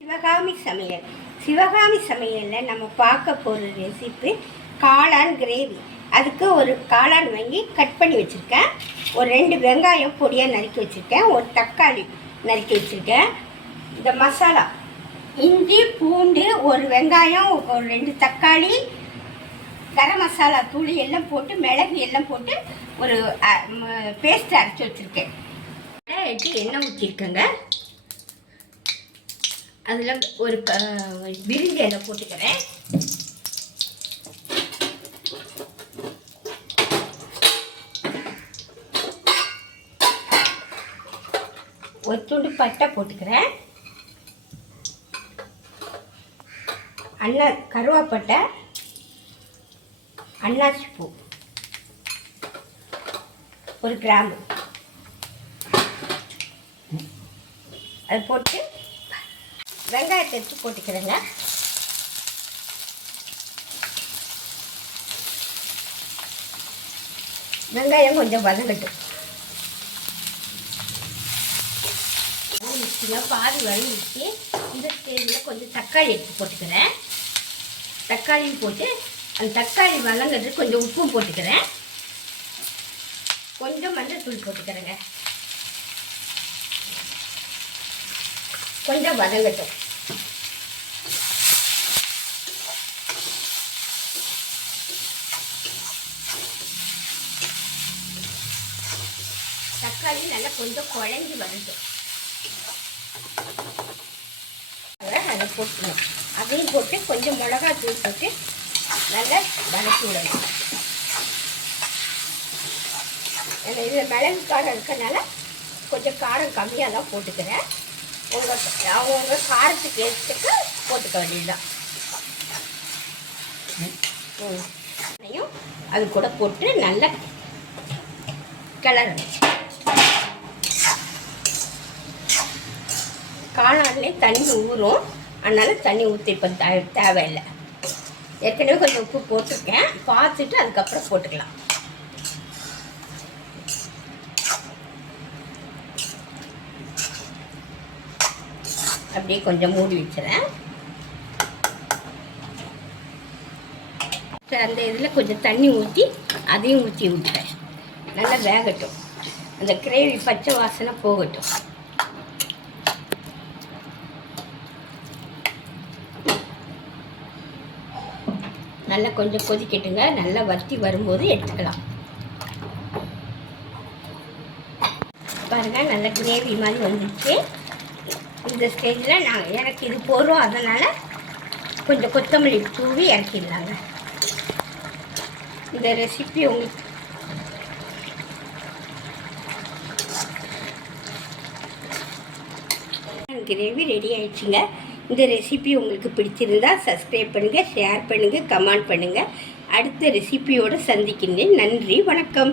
சிவகாமி சமையல். சிவகாமி சமையலில் நம்ம பார்க்க போகிற ரெசிபி காளான் கிரேவி அதுக்கு ஒரு காளான் வாங்கி கட் பண்ணி வச்சுருக்கேன். ஒரு ரெண்டு வெங்காயம் பொடியாக நறுக்கி வச்சுருக்கேன். ஒரு தக்காளி நறுக்கி வச்சுருக்கேன். இந்த மசாலா. இஞ்சி பூண்டு ஒரு வெங்காயம் ஒரு ரெண்டு தக்காளி கரம் மசாலா தூள் எல்லாம் போட்டு மிளகு எல்லாம் போட்டு ஒரு பேஸ்ட் அரைச்சி வச்சுருக்கேன். எடுத்து எண்ணெய் ஊற்றிருக்கேங்க அதில் ஒரு க- இலை போட்டுக்கிறேன். ஒரு துண்டு பட்டை போட்டுக்கிறேன். அண்ணா கருவாப்பட்டை அண்ணாச்சி பூ. ஒரு கிராம்பு அது போட்டு வெங்காயத்தை எடுத்து போட்டுக்கிறேங்க. வெங்காயம் கொஞ்சம் வதங்கட்டும். பாதி வதங்கிடுச்சு. இந்த ஸ்டேஜில் கொஞ்சம் தக்காளி எடுத்து போட்டுக்கிறேன். தக்காளியும் போட்டு அந்த தக்காளி வதங்கிறது கொஞ்சம் உப்பும் போட்டுக்கிறேன். கொஞ்சம் மஞ்சள் தூள் போட்டுக்கிறேங்க. கொஞ்சம் வதங்கட்டும். தக்காளி நல்லா கொஞ்சம் குழஞ்சி வரட்டும். அதை அதை அதையும் போட்டு கொஞ்சம் மிளகா தூள் போட்டு நல்லா வதக்கி விடணும். இதில் மிளகு காரம் இருக்கனால கொஞ்சம் காரம் கம்மியாக தான் போட்டுக்கிறேன். உங்கள் அவங்கவுங்க காரத்துக்கு ஏற்றுக்கு போட்டுக்க வேண்டியதுதான். ம். அது கூட போட்டு நல்லா கிளறணும். காளான்லேயே தண்ணி ஊறும். அதனால் தண்ணி ஊற்றி இப்போ தேவையில்லை. ஏற்கனவே கொஞ்சம் உப்பு போட்டிருக்கேன். பார்த்துட்டு அதுக்கப்புறம் போட்டுக்கலாம். அப்படியே கொஞ்சம் மூடி வச்சுறேன். அந்த இதில் கொஞ்சம் தண்ணி ஊற்றி அதையும் ஊற்றி விட்டுறேன். நல்லா வேகட்டும். அந்த கிரேவி பச்சை வாசனை போகட்டும். நல்லா கொஞ்சம் கொதிக்கட்டுங்க. நல்லா வத்தி வரும்போது எடுத்துக்கலாம். பாருங்க நல்ல கிரேவி மாதிரி வந்துச்சு இந்த ஸ்டேஜில் நாங்கள் எனக்கு இது போதும் அதனால் கொஞ்சம் கொத்தமல்லி தூவி இறக்கிடலாங்க. இந்த ரெசிபி உங்களுக்கு கிரேவி ரெடி ஆயிடுச்சுங்க. இந்த ரெசிபி உங்களுக்கு பிடிச்சிருந்தா சப்ஸ்கிரைப் பண்ணுங்கள் ஷேர் பண்ணுங்கள் கமெண்ட் பண்ணுங்கள் அடுத்த ரெசிபியோடு சந்திக்கின்றேன். நன்றி வணக்கம்.